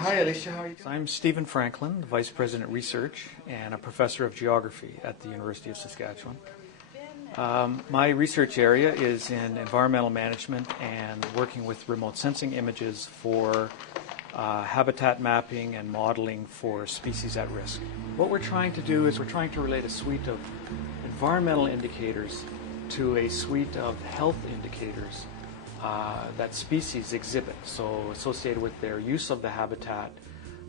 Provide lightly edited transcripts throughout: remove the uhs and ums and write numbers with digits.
Hi Alicia, how are you doing? I'm Stephen Franklin, Vice President Research and a Professor of Geography at the University of Saskatchewan. My research area is in environmental management and working with remote sensing images for habitat mapping and modeling for species at risk. What we're trying to do is we're trying to relate a suite of environmental indicators to a suite of health indicators that species exhibit, so associated with their use of the habitat.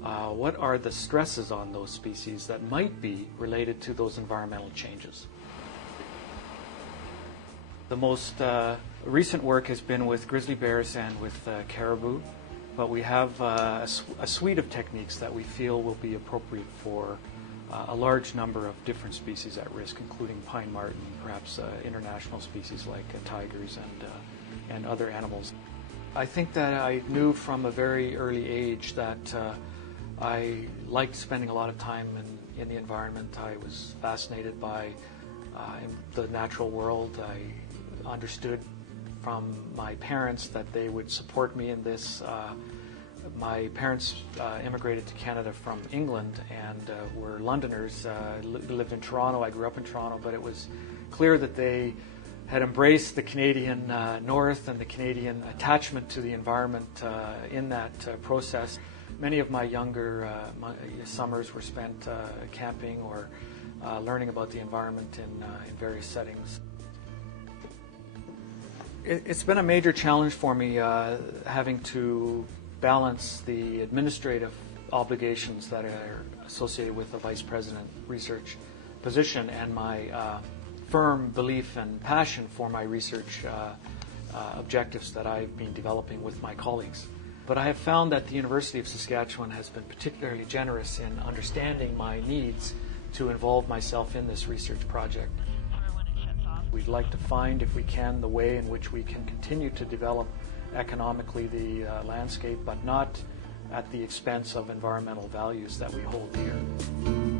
What are the stresses on those species that might be related to those environmental changes? The most recent work has been with grizzly bears and with caribou, but we have a suite of techniques that we feel will be appropriate for a large number of different species at risk, including pine marten, perhaps international species like tigers and other animals. I think that I knew from a very early age that I liked spending a lot of time in the environment. I was fascinated by the natural world. I understood from my parents that they would support me in this. My parents immigrated to Canada from England and were Londoners. Lived in Toronto. I grew up in Toronto, but it was clear that they had embraced the Canadian North and the Canadian attachment to the environment in that process. Many of my younger summers were spent camping or learning about the environment in various settings. It's been a major challenge for me having to balance the administrative obligations that are associated with the Vice President research position and my firm belief and passion for my research objectives that I've been developing with my colleagues. But I have found that the University of Saskatchewan has been particularly generous in understanding my needs to involve myself in this research project. We'd like to find, if we can, the way in which we can continue to develop economically the landscape, but not at the expense of environmental values that we hold dear.